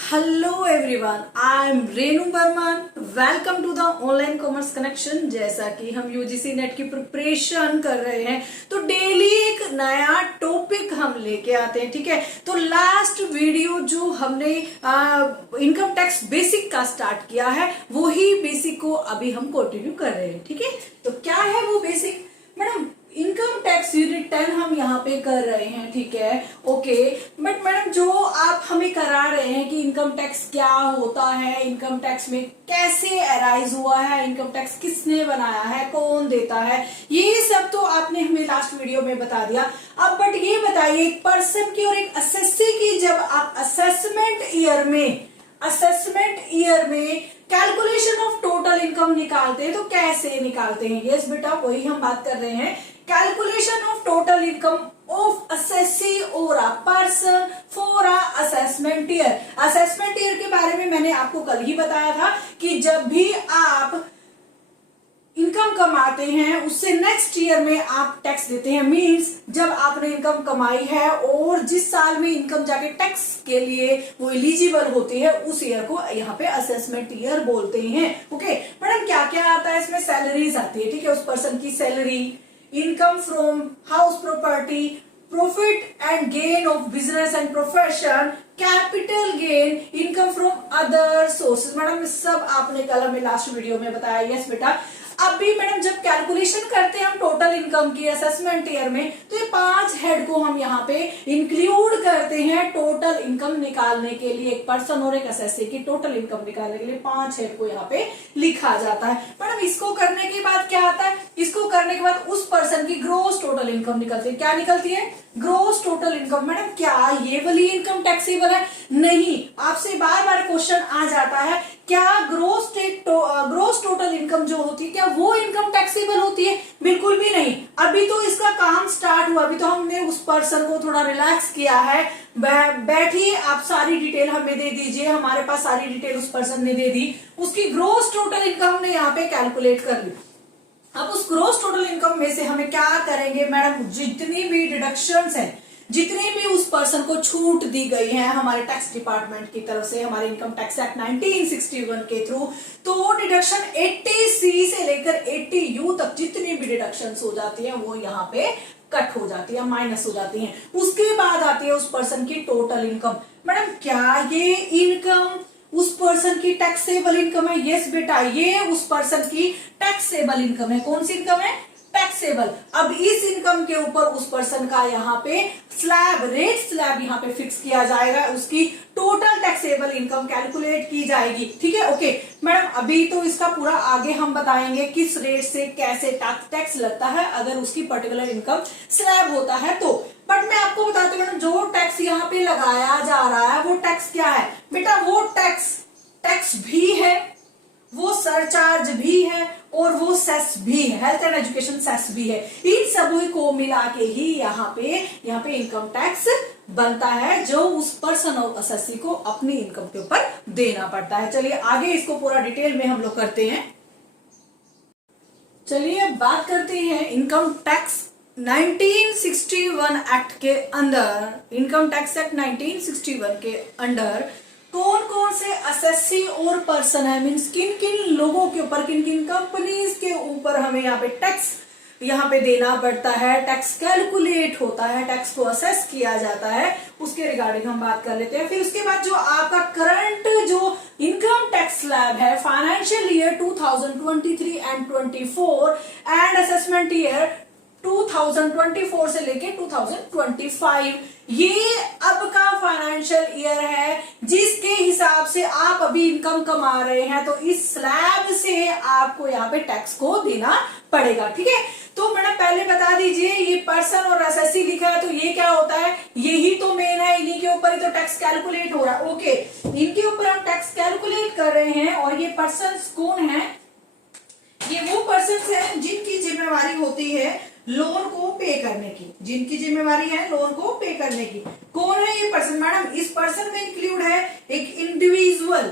Hello everyone, I am Renu Barman. Welcome to the online commerce connection. जैसा कि हम UGC net की प्रिपरेशन कर रहे हैं तो डेली एक नया टॉपिक हम लेके आते हैं। ठीक है, तो लास्ट वीडियो जो हमने इनकम टैक्स बेसिक का स्टार्ट किया है वही बेसिक को अभी हम कंटिन्यू कर रहे हैं। ठीक है, तो क्या है वो basic madam? Income tax unit 10 हम यहाँ पे कर रहे हैं। ठीक है, ओके। बट मैडम जो आप हमें करा रहे हैं कि इनकम टैक्स क्या होता है, इनकम टैक्स में कैसे अराइज हुआ है, इनकम टैक्स किसने बनाया है, कौन देता है, ये सब तो आपने हमें लास्ट वीडियो में बता दिया। अब बट ये बताइए, एक पर्सन की और एक असेसी की जब आप असेसमेंट ईयर में कैलकुलेशन ऑफ टोटल इनकम निकालते हैं तो कैसे निकालते हैं? यस बेटा, वही हम बात कर रहे हैं। Calculation of total income of assessee और a person for a assessment year. Assessment year के बारे में मैंने आपको कल ही बताया था कि जब भी आप इनकम कमाते हैं उससे नेक्स्ट ईयर में आप टैक्स देते हैं। मींस जब आपने इनकम कमाई है और जिस साल में इनकम जाके टैक्स के लिए वो एलिजिबल होती है उस ईयर को यहाँ पे असेसमेंट ईयर बोलते हैं। ओके मैडम, क्या क्या आता है इसमें? सैलरीज आती है। ठीक है, उस पर्सन की salary, income from house property, profit and gain of business and profession, capital gain, income from other sources. Madam सब आपने कल हमें लास्ट वीडियो में बताया। यस बेटा, अब भी मैडम जब कैलकुलेशन करते हैं हम टोटल इनकम की असेसमेंट ईयर में तो ये 5 हेड को हम यहाँ पे इंक्लूड करते हैं टोटल इनकम निकालने के लिए। एक पर्सन और एक असेसी की टोटल इनकम निकालने के लिए 5 हेड को यहाँ पे लिखा जाता है। मैडम इसको करने के बाद क्या आता है? इसको करने के बाद उस पर्सन की ग्रोस टोटल इनकम निकलती है। क्या निकलती है? Gross total income. मैडम क्या ये वाली इनकम टैक्सेबल है? नहीं। आपसे बार बार क्वेश्चन आ जाता है, क्या ग्रोस टोटल इनकम जो होती है क्या वो इनकम टैक्सेबल होती है? बिल्कुल भी नहीं। अभी तो इसका काम स्टार्ट हुआ, अभी तो हमने उस पर्सन को थोड़ा रिलैक्स किया है। बैठिए, आप सारी डिटेल हमें दे दीजिए। हमारे पास सारी डिटेल उस पर्सन ने दे दी, उसकी ग्रोस टोटल इनकम हमने यहाँ पे कैलकुलेट कर ली। अब उस ग्रोस टोटल इनकम में से हमें क्या करेंगे मैडम? जितनी भी डिडक्शंस हैं, जितनी भी उस पर्सन को छूट दी गई है हमारे टैक्स डिपार्टमेंट की तरफ से, हमारे इनकम टैक्स एक्ट 1961 के थ्रू, तो डिडक्शन 80C से लेकर 80U तक जितनी भी डिडक्शंस हो जाती है वो यहाँ पे कट हो जाती है, माइनस हो जाती है। उसके बाद आती है उस पर्सन की टोटल इनकम। मैडम क्या ये इनकम उस पर्सन की टैक्सेबल इनकम है? यस बेटा, ये उस पर्सन की टैक्सेबल इनकम है। कौन सी इनकम है? टैक्सेबल। अब इस इनकम के ऊपर उस पर्सन का यहाँ पे रेट स्लैब यहाँ पे फिक्स किया जाएगा, उसकी टोटल टैक्सेबल इनकम कैलकुलेट की जाएगी। ठीक है, ओके मैडम, अभी तो इसका पूरा आगे हम बताएंगे किस रेट से कैसे टैक्स लगता है अगर उसकी पर्टिकुलर इनकम स्लैब होता है तो। बट मैं आपको बताती हूँ मैडम, जो टैक्स यहाँ पे लगाया जा रहा है वो टैक्स क्या है बेटा? वो टैक्स भी है, वो सरचार्ज भी है और वो सेस भी है, हेल्थ एंड एजुकेशन सेस भी है। इन सभी को मिला के ही यहाँ पे इनकम टैक्स बनता है जो उस पर्सन और असेसी को अपनी इनकम के ऊपर देना पड़ता है। चलिए आगे इसको पूरा डिटेल में हम लोग करते हैं। चलिए बात करते हैं इनकम टैक्स 1961 एक्ट के अंदर। इनकम टैक्स एक्ट 1961 के अंडर कौन कौन से असेसी और पर्सन है, मीन्स किन किन लोगों के ऊपर, किन किन कंपनीज के ऊपर हमें यहाँ पे टैक्स यहाँ पे देना पड़ता है, टैक्स कैलकुलेट होता है, टैक्स को असेस किया जाता है, उसके रिगार्डिंग हम बात कर लेते हैं। फिर उसके बाद जो आपका करंट जो इनकम टैक्स स्लैब है financial year 2023 and 24 and assessment year 2024 से लेके 2025, ये अब का फाइनेंशियल ईयर है जिसके हिसाब से आप अभी इनकम कमा रहे हैं, तो इस स्लैब से आपको यहाँ पे टैक्स को देना पड़ेगा। ठीक है, तो मैडम पहले बता दीजिए, ये पर्सन और असेसी लिखा है तो ये क्या होता है? यही तो मेन है, इन्हीं के ऊपर ही तो टैक्स कैलकुलेट हो रहा है। ओके, इनके ऊपर हम टैक्स कैलकुलेट कर रहे हैं। और ये पर्सन कौन है? ये वो पर्सन है जिनकी जिम्मेवारी होती है लोन को पे करने की, जिनकी जिम्मेवारी है लोन को पे करने की। कौन है ये पर्सन मैडम? इस पर्सन में इंक्लूड है एक इंडिविजुअल,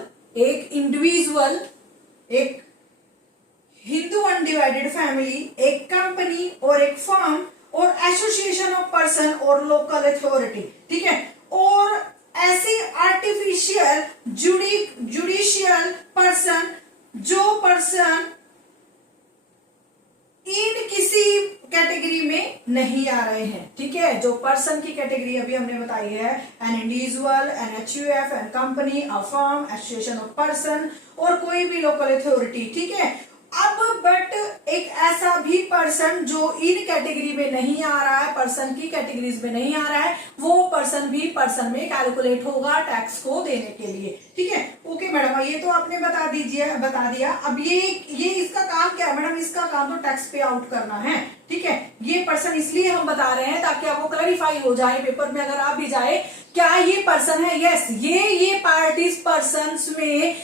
एक हिंदू अनडिवाइडेड फैमिली, एक कंपनी और एक फर्म और एसोसिएशन ऑफ पर्सन और लोकल अथॉरिटी। ठीक है, और ऐसी आर्टिफिशियल जुडिशियल पर्सन जो पर्सन इन किसी कैटेगरी में नहीं आ रहे हैं, ठीक है। जो पर्सन की कैटेगरी अभी हमने बताई है, an individual, an HUF, an company, a firm, association of person और कोई भी लोकल अथॉरिटी, ठीक है। अब बट एक ऐसा भी पर्सन जो इन कैटेगरी में नहीं आ रहा है, पर्सन की कैटेगरीज में नहीं आ रहा है, वो पर्सन भी पर्सन में कैलकुलेट होगा टैक्स को देने के लिए, ठीक है। ओके मैडम, ये तो आपने बता दिया। अब ये इसका काम क्या है मैडम? इसका काम तो टैक्स पे आउट करना है, ठीक है। ये पर्सन इसलिए हम बता रहे हैं ताकि आपको क्लैरिफाई हो जाए, पेपर में अगर आ भी जाए क्या ये पर्सन है। यस, ये पार्टीज पर्सन में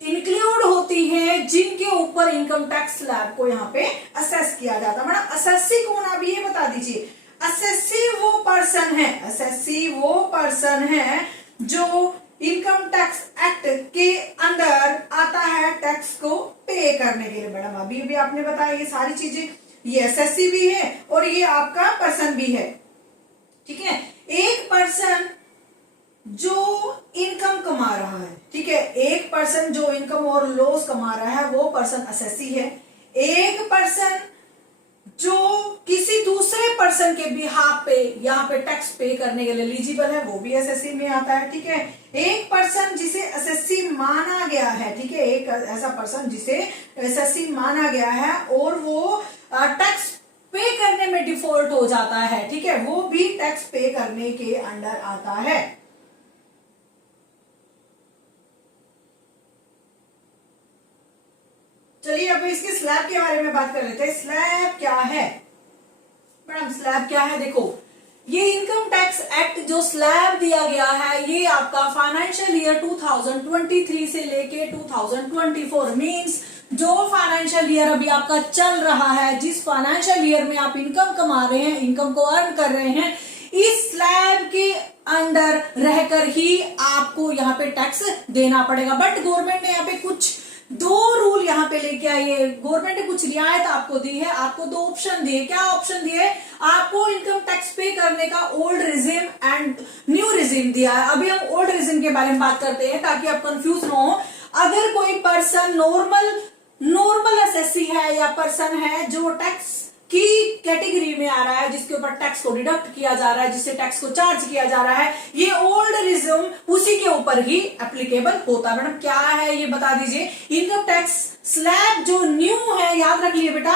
इंक्लूड होती है जिनके ऊपर इनकम टैक्स स्लैब को यहाँ पे असेस किया जाता है। मैडम असेसी कौन, आप ये बता दीजिए। असेसी वो पर्सन है जो इनकम टैक्स एक्ट के अंदर आता है टैक्स को पे करने के लिए। मैडम अभी भी आपने बताया ये सारी चीजें, ये एसएससी भी है और ये आपका पर्सन भी है, ठीक है। एक पर्सन जो इनकम कमा रहा है, ठीक है, एक पर्सन जो इनकम और लॉस कमा रहा है वो पर्सन असेसी है। एक पर्सन जो किसी दूसरे पर्सन के बिहाफ पे यहाँ पे टैक्स पे करने के लिए एलिजिबल है वो भी एसएससी में आता है, ठीक है। एक पर्सन जिसे एसएससी माना गया है, ठीक है, एक ऐसा पर्सन जिसे एसएससी माना गया है और वो टैक्स पे करने में डिफॉल्ट हो जाता है, ठीक है, वो भी टैक्स पे करने के अंडर आता है। चलिए अब इसके स्लैब के बारे में बात कर लेते हैं। स्लैब क्या है मैडम? स्लैब क्या है? देखो, ये इनकम टैक्स एक्ट जो स्लैब दिया गया है ये आपका फाइनेंशियल ईयर 2023 से लेके 2024 मींस जो फाइनेंशियल ईयर अभी आपका चल रहा है, जिस फाइनेंशियल ईयर में आप इनकम कमा रहे हैं, इनकम को अर्न कर रहे हैं, इस स्लैब के अंडर रहकर ही आपको यहाँ पे टैक्स देना पड़ेगा। बट गवर्नमेंट ने यहाँ पे कुछ दो रूल यहाँ पे लेके आई है। गवर्नमेंट ने कुछ रियायत आपको दी है, आपको दो ऑप्शन दिए। क्या ऑप्शन दिए? आपको इनकम टैक्स पे करने का old regime and new regime दिया है। अभी हम ओल्ड रिजिम के बारे में बात करते हैं ताकि आप कंफ्यूज ना हो। अगर कोई पर्सन नॉर्मल एसएससी है या पर्सन है जो टैक्स की कैटेगरी में आ रहा है, जिसके ऊपर टैक्स को डिडक्ट किया जा रहा है, जिससे टैक्स को चार्ज किया जा रहा है, ये ओल्ड रिजिम उसी के ऊपर ही एप्लीकेबल होता है। मैडम क्या है ये बता दीजिए। इनकम टैक्स स्लैब जो न्यू है, याद रखिए बेटा,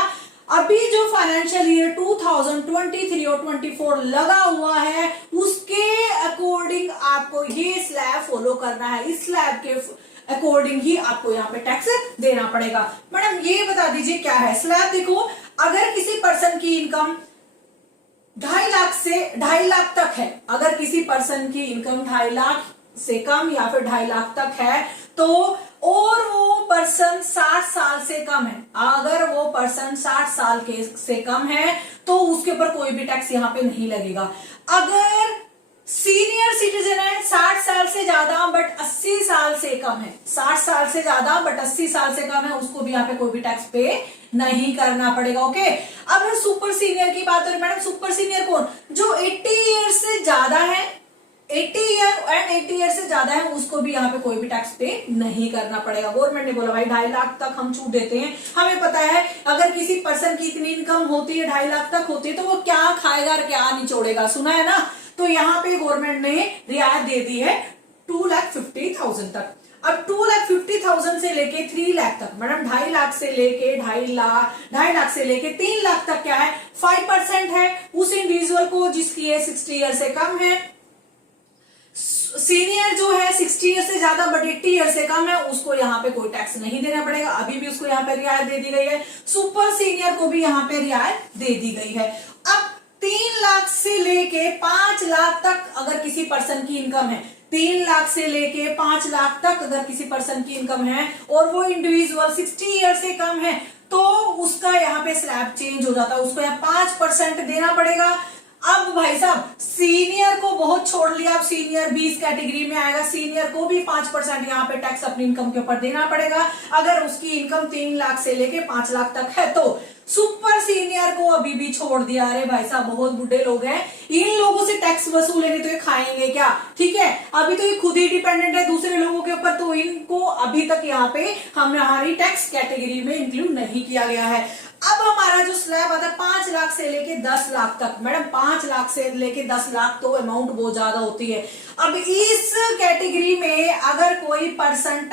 अभी जो फाइनेंशियल ईयर 2023 और 24 लगा हुआ है उसके अकॉर्डिंग आपको ये स्लैब फॉलो करना है। इस स्लैब के अकॉर्डिंग ही आपको यहाँ पे टैक्स देना पड़ेगा। मैडम ये बता दीजिए क्या है स्लैब। देखो, अगर किसी पर्सन की इनकम 2.5 लाख तक है, अगर किसी पर्सन की इनकम 2.5 लाख से कम या फिर 2.5 लाख तक है तो, और वो पर्सन 60 साल से कम है, अगर वो पर्सन 60 साल के से कम है तो उसके ऊपर कोई भी टैक्स यहाँ पे नहीं लगेगा। अगर सीनियर सिटीजन है, 60 साल से ज्यादा बट 80 साल से कम है, 60 साल से ज्यादा बट 80 साल से कम है, उसको भी यहाँ पे कोई भी टैक्स पे नहीं करना पड़ेगा। ओके, अब सुपर सीनियर की बात करें मैडम, सुपर सीनियर कौन? जो 80 ईयर से ज्यादा है, 80 ईयर से ज्यादा है, उसको भी यहाँ पे कोई भी टैक्स पे नहीं करना पड़ेगा। गवर्नमेंट ने बोला भाई 2.5 लाख तक हम छूट देते हैं। हमें पता है अगर किसी पर्सन की इतनी इनकम होती है 2.5 लाख तक होती है तो वो क्या खाएगा और क्या निचोड़ेगा, सुना है ना। तो यहाँ पे गवर्नमेंट ने रियायत दे दी है 2,50,000 तक। अब 2,50,000 से लेके 3 लाख तक, मैडम 2.5 लाख से लेके 2.5 लाख से लेके 3 लाख तक क्या है 5% है उस इंडिविजुअल को जिसकी एज 60 ईयर से कम है। सीनियर जो है 60 ईयर से ज्यादा बट 80 ईयर से कम है, उसको यहाँ पे कोई टैक्स नहीं देना पड़ेगा। अभी भी उसको यहाँ पे रियायत दे दी गई है। सुपर सीनियर को भी यहाँ पे रियायत दे दी गई है। अब 3 लाख से लेके 5 लाख तक अगर किसी पर्सन की इनकम है, 3 लाख से लेके 5 लाख तक अगर किसी पर्सन की इनकम है और वो इंडिविजुअल 60 ईयर से कम है तो उसका यहाँ पे स्लैब चेंज हो जाता है, उसको यहाँ 5% देना पड़ेगा। अब भाई साहब सीनियर को बहुत छोड़ लिया, अब सीनियर 20 कैटेगरी में आएगा, सीनियर को भी 5% यहाँ पे टैक्स अपनी इनकम के ऊपर देना पड़ेगा। अगर उसकी इनकम 3 लाख से लेके 5 लाख तक है तो सुपर सीनियर को अभी भी छोड़ दिया। अरे भाई साहब बहुत बुढ़े लोग हैं, इन लोगों से टैक्स वसूलेंगे तो ये खाएंगे क्या? ठीक है, अभी तो ये खुद ही डिपेंडेंट है दूसरे लोगों के ऊपर, तो इनको अभी तक यहाँ पे हमारी टैक्स कैटेगरी में इंक्लूड नहीं किया गया है। अब हमारा जो स्लैब आता है 5 लाख से लेके 10 लाख तक, मैडम 5 लाख से लेके 10 लाख तो अमाउंट बहुत ज्यादा होती है। अब इस कैटेगरी में अगर कोई पर्सन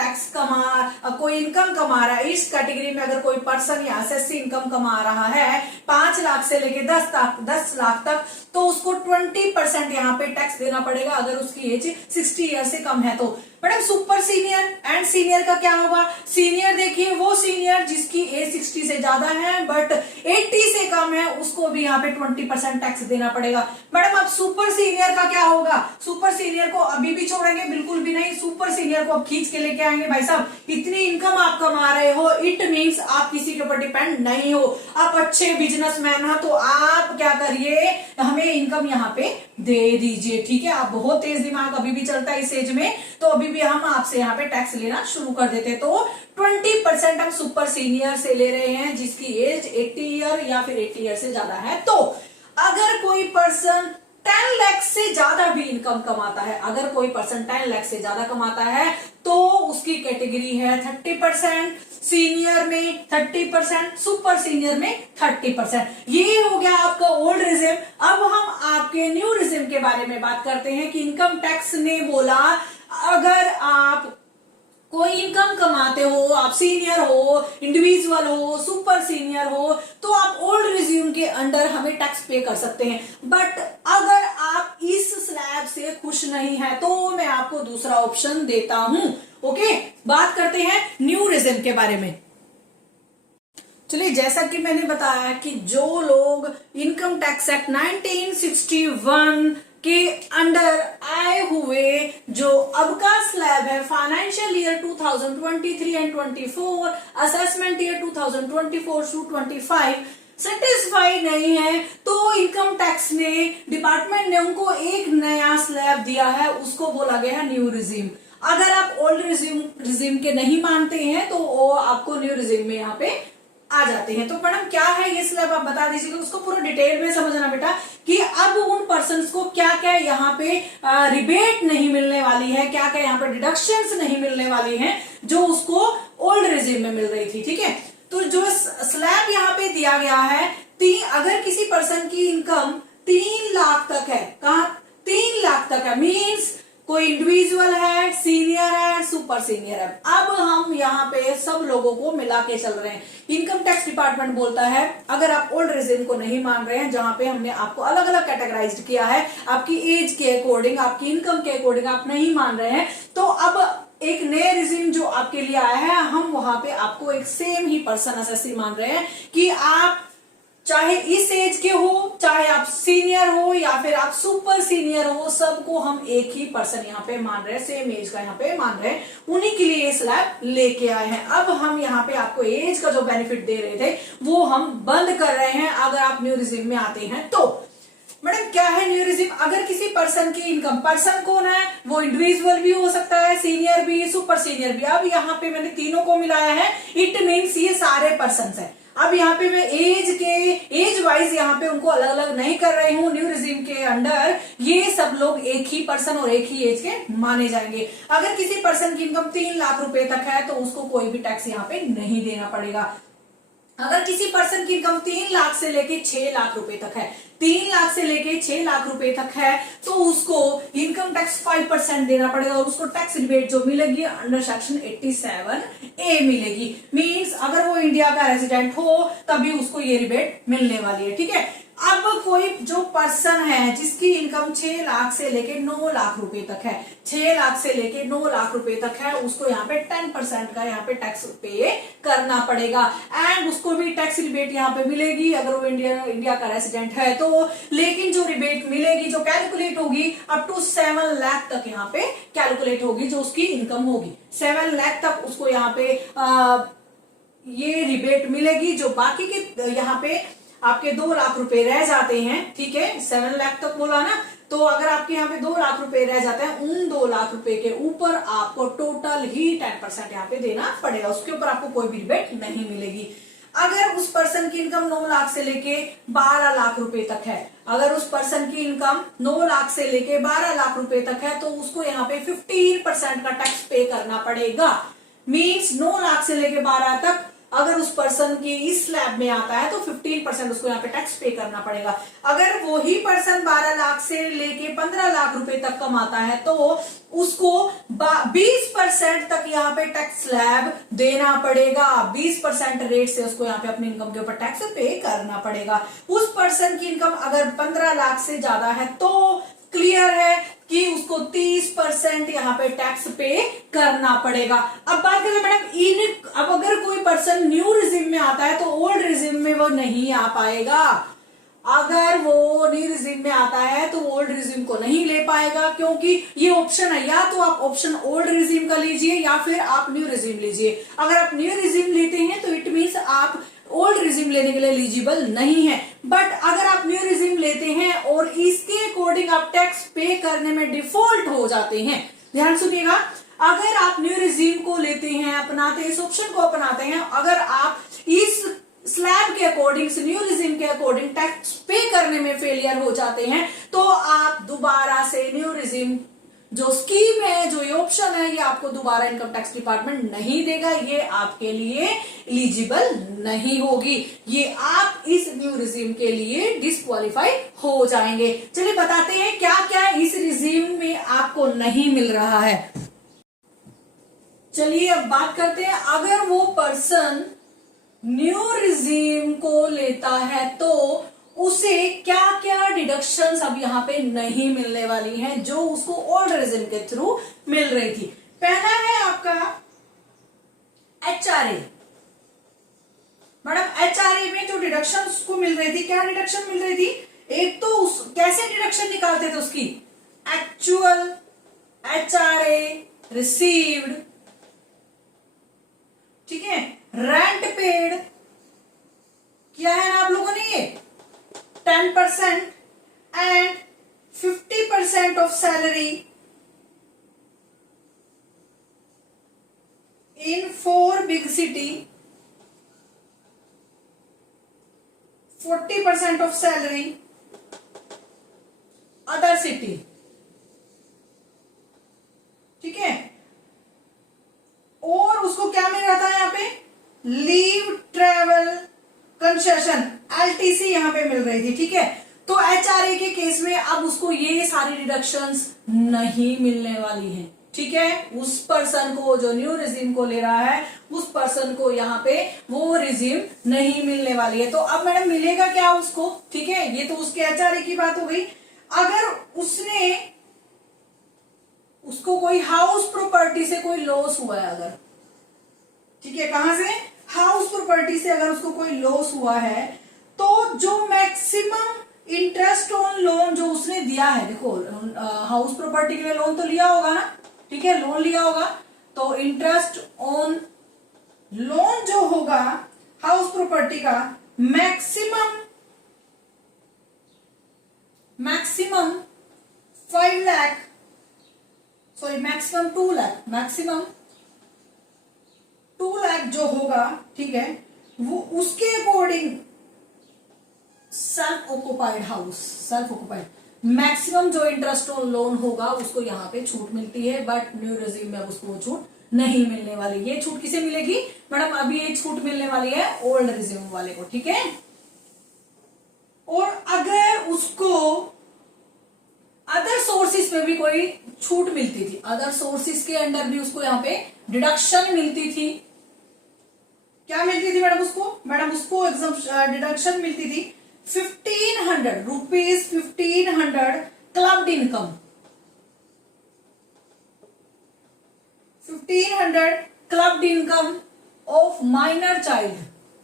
कोई इनकम कमा रहा है, इस कैटेगरी में अगर कोई पर्सन या एसएससी इनकम कमा रहा है 5 लाख से लेके 10 लाख तक, तो उसको 20% यहाँ पे टैक्स देना पड़ेगा अगर उसकी एज 60 ईयर से कम है तो। Madam super senior and senior का क्या होगा? सीनियर देखिए वो सीनियर जिसकी एज 60 से ज्यादा है बट 80 से कम है, उसको भी यहाँ पे 20% टैक्स देना पड़ेगा। मैडम अब सुपर सीनियर का क्या होगा? सुपर सीनियर को अभी भी छोड़ेंगे? बिल्कुल भी नहीं, सुपर सीनियर को अब खींच के लेके आएंगे। भाई साहब इतनी इनकम आप कमा रहे हो, इट मीन्स आप किसी के ऊपर डिपेंड नहीं हो, आप अच्छे बिजनेसमैन हो, तो आप क्या करिए, हमें इनकम यहाँ पे दे दीजिए। ठीक है, आप बहुत तेज दिमाग अभी भी चलता है इस एज में, तो अभी भी हम आपसे यहाँ पे टैक्स लेना शुरू कर देते। तो 20% हम सुपर सीनियर से ले रहे हैं जिसकी एज 80 ईयर या फिर 80 ईयर से ज्यादा है। तो अगर कोई पर्सन 10 लाख से ज्यादा भी इनकम कमाता है, अगर कोई पर्सन 10 लाख से ज्यादा कमाता है तो उसकी कैटेगरी है 30%, सीनियर में 30%, सुपर सीनियर में 30%। ये हो गया आपका ओल्ड रिजिम। अब हम आपके न्यू रिजिम के बारे में बात करते हैं कि इनकम टैक्स ने बोला अगर आप कोई इनकम कमाते हो, आप सीनियर हो, इंडिविजुअल हो, सुपर सीनियर हो, तो आप ओल्ड रिज्यूम के अंडर हमें टैक्स पे कर सकते हैं। बट अगर आप इस स्लैब से खुश नहीं है तो मैं आपको दूसरा ऑप्शन देता हूं। ओके, बात करते हैं न्यू रिज्यूम के बारे में। चलिए, जैसा कि मैंने बताया कि जो लोग इनकम टैक्स एक्ट 1961 के अंडर आए हुए जो अब का स्लैब है financial year 2023 and 24, assessment year 2024 to 25 satisfy नहीं है, तो इनकम टैक्स ने, डिपार्टमेंट ने उनको एक नया स्लैब दिया है, उसको बोला गया है न्यू रिज्यूम। अगर आप ओल्ड रिज्यूम के नहीं मानते हैं तो वो आपको न्यू रिज्यूम में यहाँ पे आ जाते हैं। तो मैडम क्या है ये स्लैब, आप बता दीजिएगा, उसको पूरा डिटेल में समझना बेटा कि अब उन पर्सन्स को क्या क्या यहाँ पे रिबेट नहीं मिलने वाली है, क्या क्या यहाँ पे डिडक्शंस नहीं मिलने वाली हैं जो उसको ओल्ड रिजिम में मिल रही थी। ठीक है, तो जो स्लैब यहाँ पे दिया गया है, अगर किसी पर्सन की इनकम 3 लाख तक है, कहा 3 लाख तक है, मीन्स कोई इंडिविजुअल है, सीनियर है, सुपर सीनियर है। अब हम यहाँ पे सब लोगों को मिला के चल रहे हैं। इनकम टैक्स डिपार्टमेंट बोलता है अगर आप ओल्ड रिजिम को नहीं मान रहे हैं, जहां पे हमने आपको अलग अलग कैटेगराइज किया है आपकी एज के अकॉर्डिंग, आपकी इनकम के अकॉर्डिंग आप नहीं मान रहे हैं, तो अब एक नए रिजिम जो आपके लिए आया है, हम वहां पे आपको एक सेम ही पर्सन एसएससी मान रहे हैं कि आप चाहे इस एज के हो, चाहे आप सीनियर हो या फिर आप सुपर सीनियर हो, सबको हम एक ही पर्सन यहाँ पे मान रहे हैं, सेम एज का यहाँ पे मान रहे हैं, उन्हीं के लिए ये स्लैब लेके आए हैं। अब हम यहाँ पे आपको एज का जो बेनिफिट दे रहे थे वो हम बंद कर रहे हैं अगर आप न्यू रिजिम में आते हैं तो। मैडम क्या है न्यू रिजिम? अगर किसी पर्सन की इनकम, पर्सन कौन है, वो इंडिविजुअल भी हो सकता है, सीनियर भी, सुपर सीनियर भी। अब यहाँ पे मैंने तीनों को मिलाया है, इट मीन्स ये सारे पर्सन है। अब यहाँ पे मैं एज वाइज यहाँ पे उनको अलग अलग नहीं कर रही हूँ, न्यू रिजिम के अंडर ये सब लोग एक ही पर्सन और एक ही एज के माने जाएंगे। अगर किसी पर्सन की इनकम 3 लाख रुपए तक है तो उसको कोई भी टैक्स यहाँ पे नहीं देना पड़ेगा। अगर किसी पर्सन की इनकम 3 लाख से लेके 6 लाख रुपए तक है, 3 लाख से लेके 6 लाख रुपए तक है, तो उसको इनकम टैक्स 5% देना पड़ेगा और उसको टैक्स रिबेट जो मिलेगी अंडर सेक्शन 87A मिलेगी। मींस अगर वो इंडिया का रेजिडेंट हो तभी उसको ये रिबेट मिलने वाली है। ठीक है, अब कोई जो पर्सन है जिसकी इनकम 6 लाख से लेके 9 लाख रुपए तक है, 6 लाख से लेके 9 लाख रुपए तक है, उसको यहाँ पे 10% का यहाँ पे टैक्स पे करना पड़ेगा एंड उसको भी टैक्स रिबेट यहाँ पे मिलेगी अगर वो इंडिया का रेसिडेंट है तो। लेकिन जो रिबेट मिलेगी, जो कैलकुलेट होगी, अप टू 7 लाख तक यहाँ पे कैलकुलेट होगी जो उसकी इनकम होगी। 7 लाख तक उसको यहाँ पे ये रिबेट मिलेगी। जो बाकी के यहाँ पे आपके 2 लाख रुपए रह जाते हैं, ठीक है, 7 लाख तक बोला ना, तो अगर आपके यहाँ पे 2 लाख रुपए रह जाते हैं, उन 2 लाख रुपए के ऊपर आपको टोटल ही 10% यहाँ पे देना पड़ेगा, उसके ऊपर आपको कोई भी रिबेट नहीं मिलेगी। अगर उस पर्सन की इनकम 9 लाख से लेके 12 लाख रुपए तक है, अगर उस पर्सन की इनकम 9 लाख से लेके 12 लाख रुपए तक है तो उसको यहाँ पे 15% का टैक्स पे करना पड़ेगा। मीन्स 9 लाख से लेके 12 तक अगर उस पर्सन की इस स्लैब में आता है तो 15% उसको यहाँ पे टैक्स पे करना पड़ेगा। अगर वही पर्सन 12 लाख से लेके 15 लाख रुपए तक कमाता है तो उसको 20% तक यहाँ पे टैक्स स्लैब देना पड़ेगा। 20% रेट से उसको यहाँ पे अपनी इनकम के ऊपर टैक्स पे करना पड़ेगा। उस पर्सन की इनकम अगर 15 लाख से ज्यादा है तो क्लियर है कि उसको 30% यहाँ पे टैक्स पे करना पड़ेगा। अब बात करें मैडम अब अगर कोई पर्सन न्यू रिजिम में आता है तो ओल्ड रिजिम में वो नहीं आ पाएगा। अगर वो न्यू रिजिम में आता है तो ओल्ड रिजिम को नहीं ले पाएगा, क्योंकि ये ऑप्शन है, या तो आप ऑप्शन ओल्ड रिजिम का लीजिए या फिर आप न्यू रिजिम लीजिए। अगर आप न्यू रिजिम लेते हैं तो इट मीन्स आप ओल्ड रिजिम लेने के लिए एलिजिबल नहीं है। बट अगर आप न्यू रिजिम लेते हैं और इसके अकॉर्डिंग आप टैक्स पे करने में डिफॉल्ट हो जाते हैं, ध्यान सुनिएगा, अगर आप न्यू रिजिम को लेते हैं, अपनाते हैं, इस ऑप्शन को अपनाते हैं, अगर आप इस स्लैब के अकॉर्डिंग से न्यू रिजिम के अकॉर्डिंग टैक्स पे करने में फेलियर हो जाते हैं तो आप दोबारा से न्यू रिजिम जो स्कीम है, जो ये ऑप्शन है, ये आपको दोबारा इनकम टैक्स डिपार्टमेंट नहीं देगा, ये आपके लिए एलिजिबल नहीं होगी, ये आप इस न्यू रिजिम के लिए डिस्क्वालीफाई हो जाएंगे। चलिए बताते हैं क्या क्या इस रिजिम में आपको नहीं मिल रहा है। चलिए अब बात करते हैं, अगर वो पर्सन न्यू रिजिम को लेता है तो उसे क्या क्या डिडक्शंस अब यहाँ पे नहीं मिलने वाली हैं जो उसको ओल्ड रिजिम के थ्रू मिल रही थी। पहला है आपका एचआरए। मैडम एचआरए में जो डिडक्शन उसको मिल रही थी, क्या डिडक्शन मिल रही थी? एक तो कैसे डिडक्शन निकालते थे उसकी, एक्चुअल एचआरए रिसीव्ड, ठीक है, रेंट पेड किया है ना आप लोगों ने, ये 10% and 50% of salary in 4 big city, 40% of salary other city, ठीक है। और उसको क्या मिल रहा था यहाँ पे, लीव ट्रेवल कंसेशन एलटीसी यहां पे मिल रही थी, ठीक है। तो एचआरए के केस में अब उसको ये सारी डिडक्शंस नहीं मिलने वाली हैं, ठीक है। उस पर्सन को जो न्यू रिजिम को ले रहा है उस पर्सन को यहाँ पे वो रिजिम नहीं मिलने वाली है। तो अब मैडम मिलेगा क्या उसको, ठीक है, ये तो उसके एचआरए की बात हो गई। अगर उसको कोई हाउस प्रॉपर्टी से कोई लॉस हुआ है अगर, ठीक है, कहां से, हाउस प्रॉपर्टी से अगर उसको कोई लॉस हुआ है तो जो मैक्सिमम इंटरेस्ट ऑन लोन जो उसने दिया है, देखो हाउस प्रॉपर्टी के लिए लोन तो लिया होगा ना, ठीक है, लोन लिया होगा, तो इंटरेस्ट ऑन लोन जो होगा हाउस प्रॉपर्टी का maximum 5 lakh, sorry maximum 2 lakh, maximum 2 lakh जो होगा, ठीक है, वो उसके according self occupied house, self occupied maximum जो इंटरेस्ट ऑन लोन होगा उसको यहाँ पे छूट मिलती है। बट न्यू रिजिम में उसको वो छूट नहीं मिलने वाली। ये छूट किसे मिलेगी मैडम, अभी ये छूट मिलने वाली है ओल्ड रिजिम वाले को, ठीक है। और अगर उसको अदर सोर्सेज पे भी कोई छूट मिलती थी, अदर सोर्सेज के अंडर भी उसको यहाँ पे डिडक्शन मिलती थी, क्या मिलती थी मैडम उसको, मैडम उसको डिडक्शन मिलती थी 1500 rupees, 1500 clubbed income, 1500 clubbed income of minor child,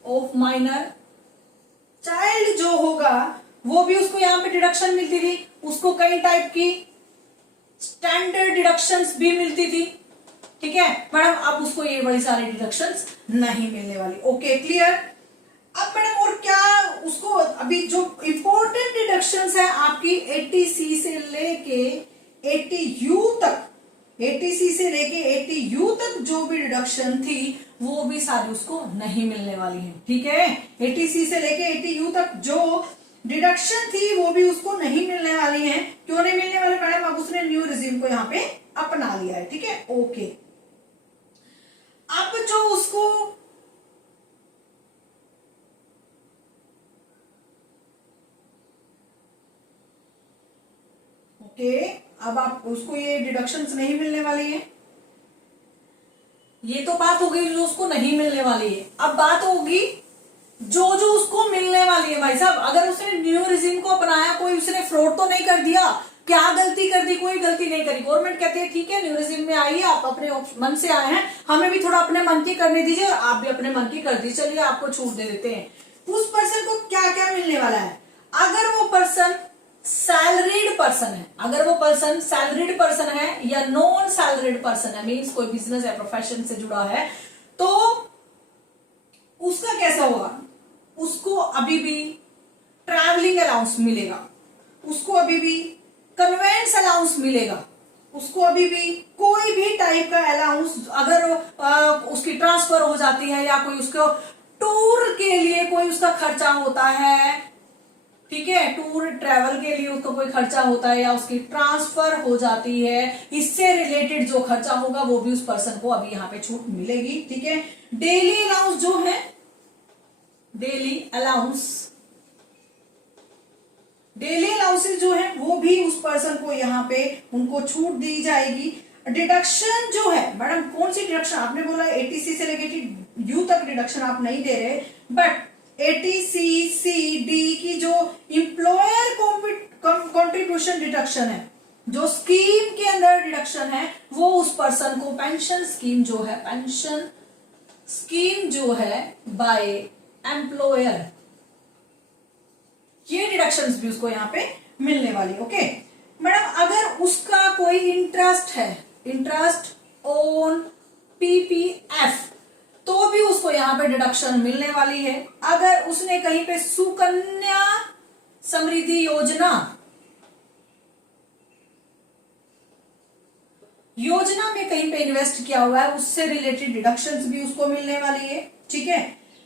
of minor child जो होगा वो भी उसको यहाँ पे डिडक्शन मिलती थी। उसको कई टाइप की स्टैंडर्ड डिडक्शंस भी मिलती थी, ठीक है मैडम। अब उसको ये बड़ी सारी डिडक्शंस नहीं मिलने वाली। Okay clear. अब मैडम और क्या उसको, अभी जो इंपॉर्टेंट डिडक्शंस है आपकी 80C से लेके 80U तक, 80C से लेके 80U तक जो भी डिडक्शन थी वो भी सारी उसको नहीं मिलने वाली है। ठीक है, 80C से लेके 80U तक जो डिडक्शन थी वो भी उसको नहीं मिलने वाली है। क्यों नहीं मिलने वाले मैडम? अब उसने न्यू रिजीम को यहाँ पे अपना लिया है। ठीक है, ओके। अब जो उसको ओके, अब आप उसको ये डिडक्शंस नहीं मिलने वाली है। ये तो बात हो गई जो उसको नहीं मिलने वाली है। अब बात होगी जो जो उसको मिलने वाली है। भाई साहब, अगर उसने न्यू रिजीम को अपनाया, कोई उसने फ्रॉड तो नहीं कर दिया? क्या गलती कर दी? कोई गलती नहीं करी। गवर्नमेंट कहती है ठीक है न्यू रिजीम में आइए, आप अपने मन से आए हैं, हमें भी थोड़ा अपने मन की करने दीजिए और आप भी अपने मन की कर दीजिए, चलिए आपको छूट दे देते हैं। उस पर्सन को क्या क्या मिलने वाला है? अगर वो पर्सन सैलरीड पर्सन है, अगर वो पर्सन सैलरीड पर्सन है या नॉन सैलरीड पर्सन है, मीन्स कोई बिजनेस या प्रोफेशन से जुड़ा है, तो उसका कैसा होगा? उसको अभी भी ट्रैवलिंग अलाउंस मिलेगा, उसको अभी भी कन्वेंस अलाउंस मिलेगा, उसको अभी भी कोई भी टाइप का अलाउंस, अगर उसकी ट्रांसफर हो जाती है या कोई उसको टूर के लिए कोई उसका खर्चा होता है, ठीक है, टूर ट्रैवल के लिए उसको कोई खर्चा होता है या उसकी ट्रांसफर हो जाती है, इससे रिलेटेड जो खर्चा होगा वो भी उस पर्सन को अभी यहाँ पे छूट मिलेगी। ठीक है, डेली अलाउंस जो है, डेली अलाउंस, डेली अलाउंसेस जो है वो भी उस पर्सन को यहाँ पे उनको छूट दी जाएगी। डिडक्शन जो है मैडम, कौन सी डिडक्शन? आपने बोला 80C से लेके 80U तक डिडक्शन आप नहीं दे रहे, बट 80C की जो इंप्लॉयर कंट्रीब्यूशन डिडक्शन है, जो स्कीम के अंदर डिडक्शन है, वो उस पर्सन को पेंशन स्कीम जो है, पेंशन स्कीम जो है बाय एम्प्लॉयर, ये डिडक्शंस भी उसको यहाँ पे मिलने वाली। ओके मैडम, अगर उसका कोई इंटरेस्ट है, इंटरेस्ट ऑन पीपीएफ, तो भी उसको यहाँ पे डिडक्शन मिलने वाली है। अगर उसने कहीं पे सुकन्या समृद्धि योजना में कहीं पे इन्वेस्ट किया हुआ है, उससे रिलेटेड डिडक्शंस भी उसको मिलने वाली है। ठीक है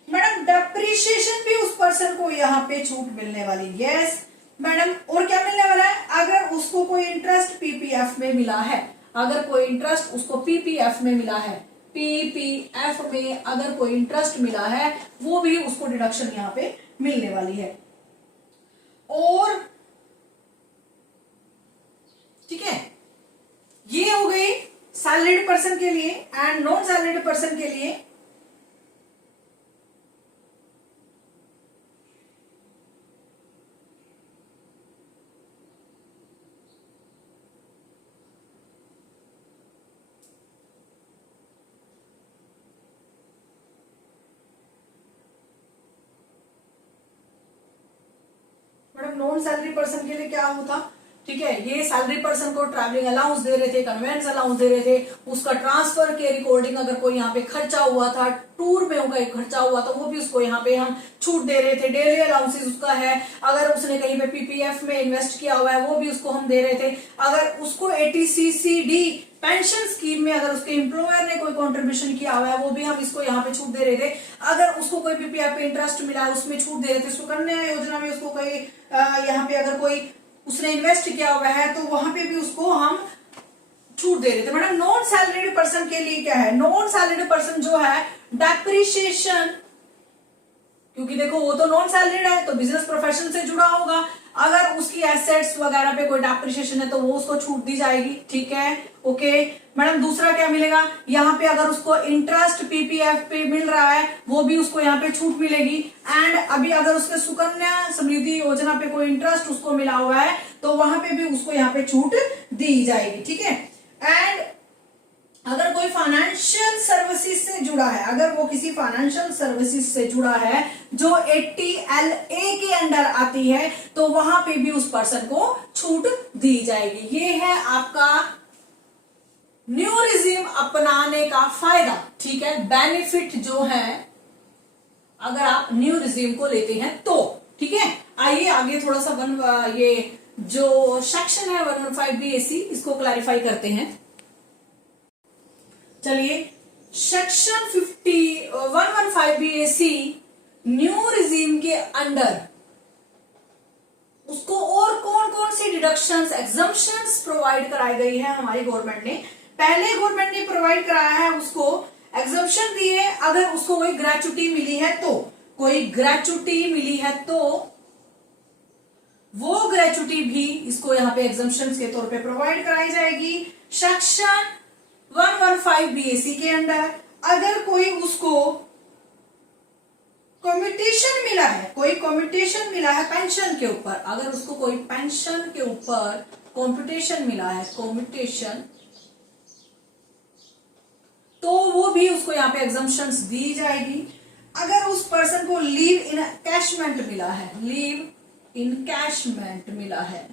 मैडम, डेप्रिसिएशन भी उस पर्सन को यहाँ पे छूट मिलने वाली। यस मैडम, और क्या मिलने वाला है? अगर उसको कोई इंटरेस्ट पीपीएफ में मिला है, अगर कोई इंटरेस्ट उसको पीपीएफ में मिला है, पीपीएफ में अगर कोई इंटरेस्ट मिला है, वो भी उसको डिडक्शन यहाँ पे मिलने वाली है। और ठीक है, ये हो गई सैलरीड पर्सन के लिए। एंड नॉन सैलरीड पर्सन के लिए नॉन सैलरी पर्सन के लिए क्या होता? ठीक है, ये सैलरी पर्सन को ट्रैवलिंग अलाउंस दे रहे थे, कन्वेंस अलाउंस दे रहे थे, उसका ट्रांसफर के रिकॉर्डिंग अगर कोई यहाँ पे खर्चा हुआ था, टूर में उनका खर्चा हुआ था, वो भी उसको यहाँ पे हम छूट दे रहे थे। डेली अलाउंसेस उसका है, अगर उसने कहीं पे पीपीएफ में इन्वेस्ट किया हुआ है वो भी उसको हम दे रहे थे। अगर उसको 80CCD पेंशन स्कीम में अगर उसके एम्प्लॉयर ने कोई कंट्रीब्यूशन किया हुआ है, वो भी हम इसको यहाँ पे छूट दे रहे थे। अगर उसको कोई पीपीएफ पे इंटरेस्ट मिला है, उसमें छूट दे रहे थे। सुकन्या योजना में उसको कोई यहाँ पे अगर कोई उसने इन्वेस्ट किया हुआ है तो वहां पे भी उसको हम छूट दे रहे थे। मैडम, नॉन सैलरीड पर्सन के लिए क्या है? नॉन सैलरीड पर्सन जो है डेप्रिसिएशन, क्योंकि देखो वो तो नॉन सैलरीड है तो बिजनेस प्रोफेशन से जुड़ा होगा, अगर उसकी एसेट्स वगैरह पे कोई डेप्रिसिएशन है तो वो उसको छूट दी जाएगी। ठीक है, ओके मैडम। दूसरा क्या मिलेगा? यहाँ पे अगर उसको इंटरेस्ट पीपीएफ पे मिल रहा है वो भी उसको यहाँ पे छूट मिलेगी। एंड अभी अगर उसके सुकन्या समृद्धि योजना पे कोई इंटरेस्ट उसको मिला हुआ है तो वहां पे भी उसको यहाँ पे छूट दी जाएगी। ठीक है, एंड अगर कोई फाइनेंशियल सर्विसेज से जुड़ा है, अगर वो किसी फाइनेंशियल सर्विसेज से जुड़ा है जो 80LA के अंडर आती है तो वहां पे भी उस पर्सन को छूट दी जाएगी। ये है आपका न्यू रिजीम अपनाने का फायदा। ठीक है, बेनिफिट जो है अगर आप न्यू रिजीम को लेते हैं तो। ठीक है, आइए आगे थोड़ा सा ये जो सेक्शन है 115BAC इसको क्लैरिफाई करते हैं। चलिए, सेक्शन 115 BAC न्यू रिजीम के अंडर उसको और कौन कौन सी डिडक्शंस, एग्जम्पशंस प्रोवाइड कराई गई है हमारी गवर्नमेंट ने। पहले गवर्नमेंट ने प्रोवाइड कराया है उसको एग्जम्पशन दिए, अगर उसको कोई ग्रेचुटी मिली है तो, कोई ग्रेचुटी मिली है तो वो ग्रेचुटी भी इसको यहाँ पे एग्जम्पशंस के तौर पे प्रोवाइड कराई जाएगी। सेक्शन 115 BAC के अंडर अगर कोई उसको कम्यूटेशन मिला है, कोई कम्यूटेशन मिला है पेंशन के ऊपर, अगर उसको कोई पेंशन के ऊपर कॉम्पिटिशन मिला है, कॉम्पिटिशन, तो वो भी उसको यहाँ पे एग्जम्पशंस दी जाएगी। अगर उस पर्सन को लीव इन कैशमेंट मिला है, लीव इन कैशमेंट मिला है,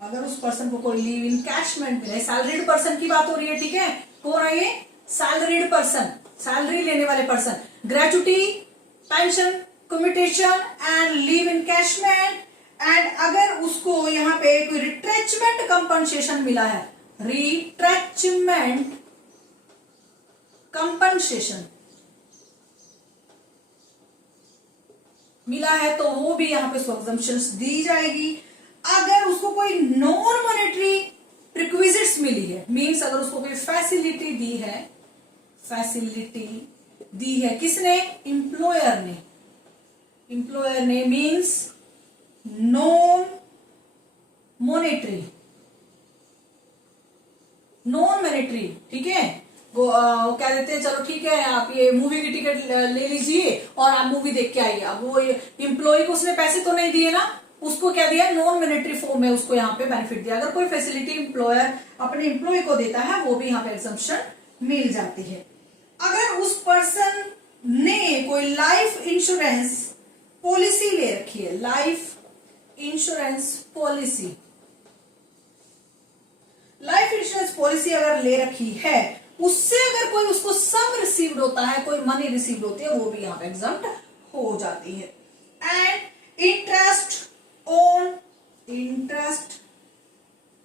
अगर उस पर्सन को कोई लीव इन कैशमेंट मिला है, सैलरीड पर्सन की बात हो रही है, ठीक है, कौन है ये, सैलरीड पर्सन, सैलरी लेने वाले person, gratuity, pension, commutation and leave in कैशमेंट। And अगर उसको यहाँ पे कोई रिट्रेचमेंट कंपनसेशन मिला है, रिट्रेचमेंट कंपनसेशन मिला है तो वो भी यहाँ पे एग्जम्पशंस दी जाएगी। अगर उसको कोई नॉन मॉनेटरी प्रिक्विजिट्स मिली है, मींस अगर उसको कोई फैसिलिटी दी है, फैसिलिटी दी है किसने, इंप्लॉयर ने, इंप्लॉयर ने, means non monetary, non monetary, ठीक है, वो कह देते हैं चलो ठीक है आप ये मूवी की टिकट ले लीजिए और आप मूवी देख के आइए। अब वो एम्प्लॉय को उसने पैसे तो नहीं दिए ना, उसको क्या दिया, नॉन मॉनेटरी फॉर्म में उसको यहाँ पे बेनिफिट दिया। अगर कोई फैसिलिटी एम्प्लॉयर अपने एम्प्लॉय को देता है वो भी यहाँ पे एग्जम्पशन मिल जाती है। अगर उस पर्सन ने कोई लाइफ इंश्योरेंस पॉलिसी ले रखी है, life insurance policy, life insurance policy अगर ले रखी है, उससे अगर कोई उसको सम रिसीव्ड होता है, कोई मनी रिसीव्ड होती है, वो भी यहां पे एग्जम्प्ट हो जाती है। And interest on, interest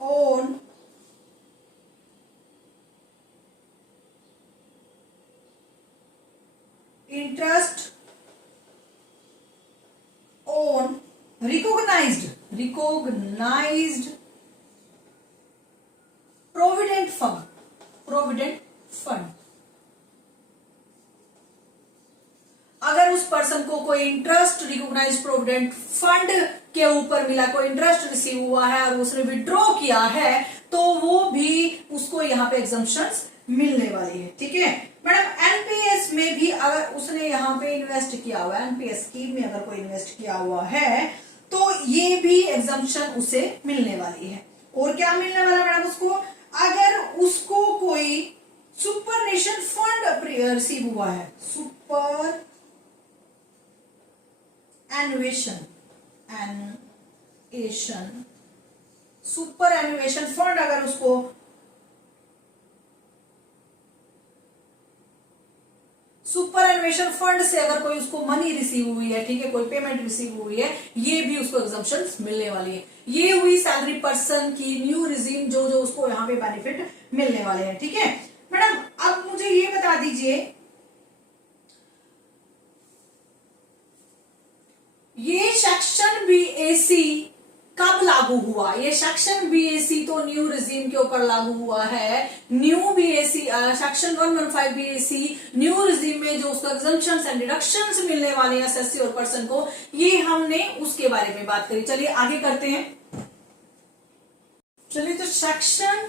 on interest on recognised, recognised provident fund, provident fund, अगर उस पर्सन को कोई इंटरेस्ट रिकॉग्नाइज्ड प्रोविडेंट फंड के ऊपर मिला, कोई इंटरेस्ट रिसीव हुआ है और उसने विड्रॉ किया है, तो वो भी उसको यहाँ पे एग्जम्पशंस मिलने वाली है, ठीक है मैडम। एनपीएस में भी अगर उसने यहाँ पे इन्वेस्ट किया हुआ है, एनपीएस स्कीम में अगर कोई इन्वेस्ट किया हुआ है तो ये भी एग्जम्पशन उसे मिलने वाली है। और क्या मिलने वाला मैडम उसको, अगर उसको कोई सुपर नेशन फंड रिसीव हुआ है, सुपर एनुएशन, एनुएशन, सुपर एनुएशन फंड अगर उसको सुपर एनुएशन फंड से अगर कोई उसको मनी रिसीव हुई है, ठीक है, कोई पेमेंट रिसीव हुई है, ये भी उसको एग्जम्पशंस मिलने वाली है। ये हुई सैलरी पर्सन की न्यू रिजीम, जो जो उसको यहाँ पे बेनिफिट मिलने वाले हैं, ठीक है मैडम। अब मुझे ये बता दीजिए, ये सेक्शन बीएसी कब लागू हुआ, ये सेक्शन बीएसी तो न्यू रिजीम के ऊपर लागू हुआ है। New BAC section 115 BAC new regime में जो उसका एग्जम्पशंस एंड डिडक्शंस मिलने वाले हैं एसएससी और पर्सन को, ये हमने उसके बारे में बात करी। चलिए आगे करते हैं। चलिए तो सेक्शन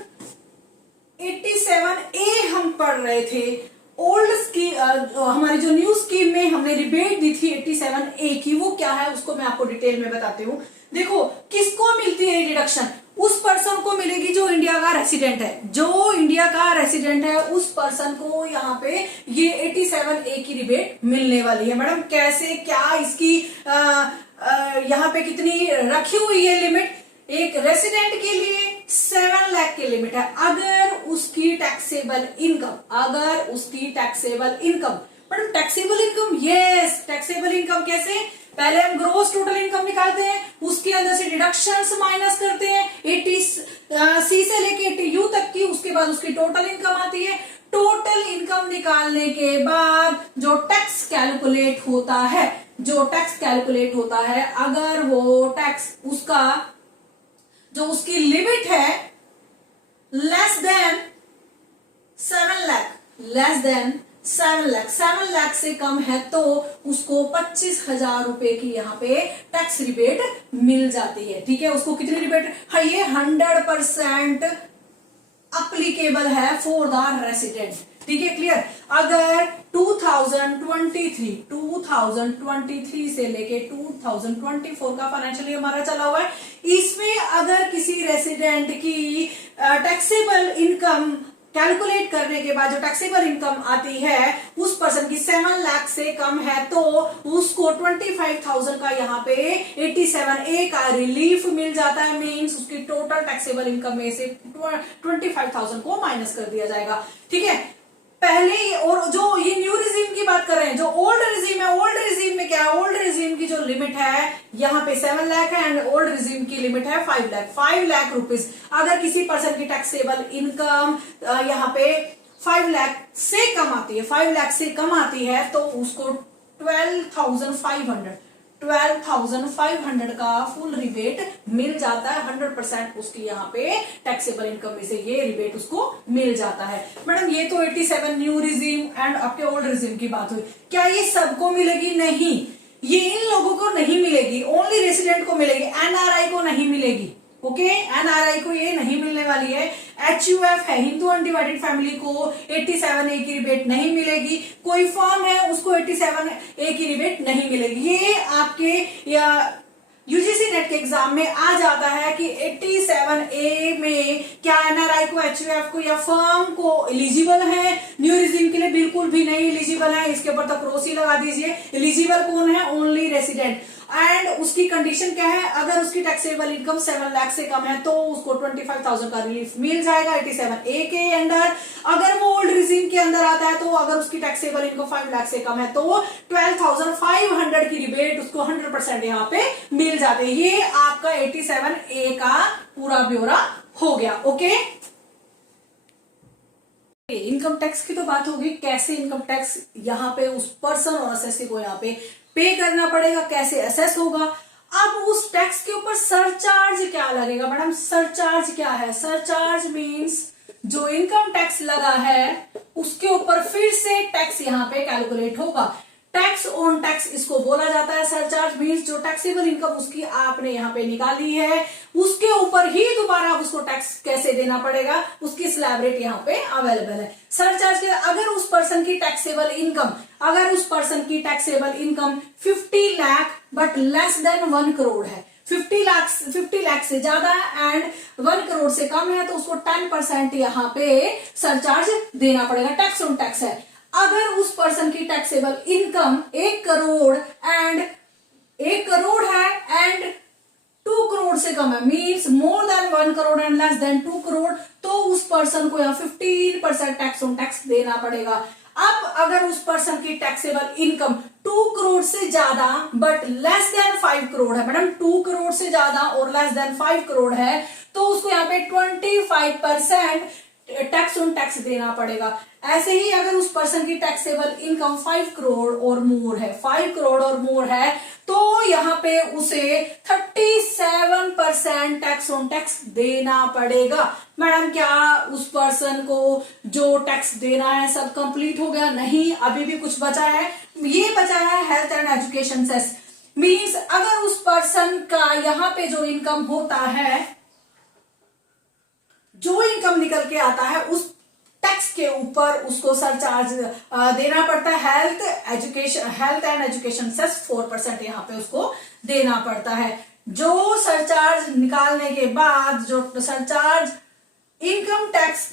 87A हम पढ़ रहे थे। ओल्ड स्कीम, हमारी जो न्यू स्कीम में हमने रिबेट दी थी 87A की, वो क्या है उसको मैं आपको डिटेल में बताती हूँ। देखो किसको मिलती है डिडक्शन, उस पर्सन को मिलेगी जो इंडिया का रेसिडेंट है, जो इंडिया का रेसिडेंट है उस पर्सन को यहाँ पे ये 87A की रिबेट मिलने वाली है। मैडम कैसे, क्या इसकी यहाँ पे कितनी रखी हुई है लिमिट, एक रेसिडेंट के लिए 7 लाख की लिमिट है अगर उसकी टैक्सेबल इनकम, अगर उसकी taxable income, madam taxable income, yes taxable income कैसे, पहले हम ग्रोस टोटल इनकम निकालते हैं, उसके अंदर से डिडक्शंस माइनस करते हैं 80C से लेके 80U तक की, उसके बाद उसकी टोटल इनकम आती है। टोटल निकालने के बाद जो टैक्स कैलकुलेट होता है, अगर वो टैक्स उसका जो उसकी लिमिट है लेस देन 7 लाख से कम है तो उसको 25,000 रुपए की यहाँ पे टैक्स रिबेट मिल जाती है। ठीक है, उसको कितनी रिबेट, हाँ ये 100% अप्लीकेबल है फॉर द रेसिडेंट। ठीक है, क्लियर। अगर 2023 से लेके 2024 का फाइनेंशियल ईयर हमारा चला हुआ है, इसमें अगर किसी रेसिडेंट की टैक्सेबल इनकम कैलकुलेट करने के बाद जो टैक्सेबल इनकम आती है उस पर्सन की 7 लाख से कम है तो उसको 25,000 का यहाँ पे 87A का रिलीफ मिल जाता है। मींस उसकी टोटल टैक्सेबल इनकम में से 25,000 को माइनस कर दिया जाएगा। ठीक है, पहले और जो ये न्यू रिजीम की बात कर रहे हैं, जो ओल्ड रिजीम है, ओल्ड रिजीम में क्या है, ओल्ड रिजीम की जो लिमिट है यहाँ पे 7 लाख है एंड ओल्ड रिजीम की लिमिट है 5 लाख रुपीज। अगर किसी पर्सन की टैक्सेबल इनकम यहाँ पे 5 लाख से कम आती है तो उसको 12,500 का फुल रिबेट मिल जाता है। 100% उसकी यहाँ पे टैक्सेबल इनकम में से ये रिबेट उसको मिल जाता है। मैडम ये तो 87 न्यू रिजीम एंड आपके ओल्ड रिजीम की बात हुई, क्या ये सबको मिलेगी? नहीं, ये इन लोगों को नहीं मिलेगी, ओनली रेसिडेंट को मिलेगी, एनआरआई को नहीं मिलेगी। ओके, एनआरआई को ये नहीं मिलने वाली है। HUF है, हिंदू अनडिवाइडेड फैमिली को 87A की रिबेट नहीं मिलेगी। कोई फर्म है उसको 87A की रिबेट नहीं मिलेगी। ये आपके या यूजीसी नेट के एग्जाम में आ जाता है कि 87A में क्या एनआरआई को, HUF को या फर्म को एलिजिबल है। न्यू रिजीम के लिए बिल्कुल भी नहीं एलिजिबल है। इसके ऊपर तो क्रॉस ही लगा दीजिए। एलिजिबल कौन है? Only resident. एंड उसकी कंडीशन क्या है? अगर उसकी टैक्सेबल इनकम 7 लाख से कम है तो उसको 25,000 का रिलीफ मिल जाएगा 87A के अंडर। अगर वो ओल्ड रिजीम के अंदर आता है तो अगर उसकी टैक्सेबल इनकम 5 लाख से कम है तो 12,500 की रिबेट उसको 100% यहाँ पे मिल जाते हैं। ये आपका 87A का पूरा ब्यौरा हो गया। ओके, इनकम टैक्स की तो बात होगी, कैसे इनकम टैक्स यहाँ पे उस पर्सन और असेसी को यहाँ पे पे करना पड़ेगा, कैसे असेस होगा। अब उस टैक्स के ऊपर सरचार्ज क्या लगेगा? मैडम सरचार्ज क्या है? सरचार्ज मींस जो इनकम टैक्स लगा है उसके ऊपर फिर से टैक्स यहाँ पे कैलकुलेट होगा। टैक्स ऑन टैक्स इसको बोला जाता है। सरचार्ज मींस जो टैक्सेबल इनकम उसकी आपने यहाँ पे निकाली है उसके ऊपर ही दोबारा आपको टैक्स कैसे देना पड़ेगा, उसकी स्लैब रेट यहाँ पे अवेलेबल है। सरचार्ज के अगर उस पर्सन की taxable income 50 lakh but less than 1 crore है, 50 लाख से ज्यादा एंड 1 करोड़ से कम है तो उसको 10% यहाँ पे सरचार्ज देना पड़ेगा। टैक्स ऑन टैक्स है। अगर उस पर्सन की टैक्सेबल इनकम 1 करोड़ है एंड 2 करोड़ से कम है, means more than 1 crore and less than 2 crore, तो उस पर्सन को यहाँ 15% टैक्स ऑन टैक्स देना पड़ेगा। अब अगर उस पर्सन की टैक्सेबल इनकम 2 करोड़ से ज्यादा बट लेस देन 5 करोड़ है, मैडम 2 करोड़ से ज्यादा और लेस देन 5 करोड़ है तो उसको यहाँ पे 25% टैक्स ऑन टैक्स देना पड़ेगा। ऐसे ही अगर उस पर्सन की टैक्सेबल इनकम 5 करोड़ और मोर है तो यहाँ पे उसे 37% टैक्स ऑन टैक्स देना पड़ेगा। मैडम क्या उस पर्सन को जो टैक्स देना है सब कंप्लीट हो गया? नहीं, अभी भी कुछ बचा है। ये बचा है health and education cess. Means अगर उस पर्सन का यहाँ पे जो इनकम होता है, जो इनकम निकल के आता है उस टैक्स के ऊपर उसको सरचार्ज देना पड़ता है। हेल्थ एंड एजुकेशन सेस 4% यहाँ पे उसको देना पड़ता है। जो सरचार्ज निकालने के बाद जो सरचार्ज इनकम टैक्स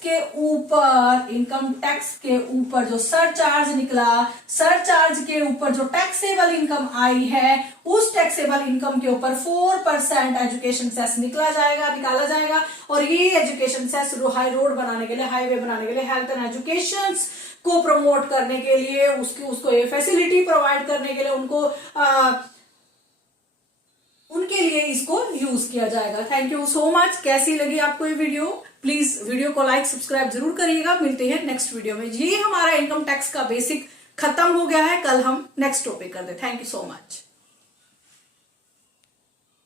के ऊपर जो सरचार्ज निकला, सरचार्ज के ऊपर जो टैक्सेबल इनकम आई है उस टैक्सेबल इनकम के ऊपर 4% एजुकेशन सेस निकाला जाएगा और ये एजुकेशन सेस हाईवे बनाने के लिए हेल्थ एंड एजुकेशन को प्रमोट करने के लिए उसको ये फैसिलिटी प्रोवाइड करने के लिए उनको उनके लिए इसको यूज किया जाएगा। Thank you so much. कैसी लगी आपको ये वीडियो? प्लीज वीडियो को लाइक सब्सक्राइब जरूर करिएगा। मिलते हैं नेक्स्ट वीडियो में। ये हमारा इनकम टैक्स का बेसिक खत्म हो गया है। कल हम नेक्स्ट टॉपिक करते हैं। Thank you so much.